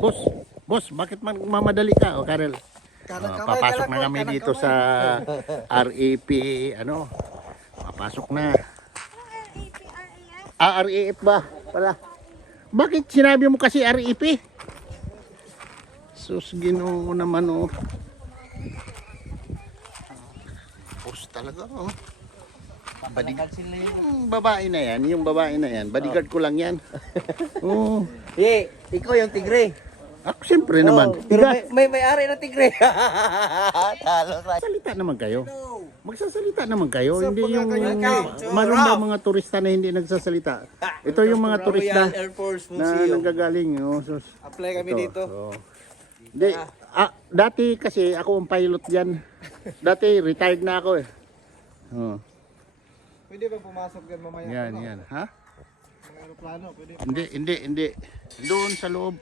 Boss, boss, bakit mamadali ka? O, Karel. Papasok na kami dito sa RAP, ano? Papasok na. RAF ba? Pala. Bakit sinabi mo kasi RAP? Sus, Ginoo naman, oh. Boss talaga, oh. Yung babae na yan, bodyguard ko lang yan. Oh. Ikaw yung tigre. Ako siyempre naman. Pero may-ari ng tigre. Salita naman kayo. Magsasalita naman kayo. Hindi yung marunong ba mga turista na hindi nagsasalita. Ito yung mga turista na nanggagaling. Oh, sus. Apply kami dito. Oh. Hindi, dati kasi ako ang pilot dyan. Dati retired na ako eh. Oh. Pwede ba pumasok yan mamaya? Yan. Ha? Mga aeroplano, pwede. Hindi. Doon sa loob.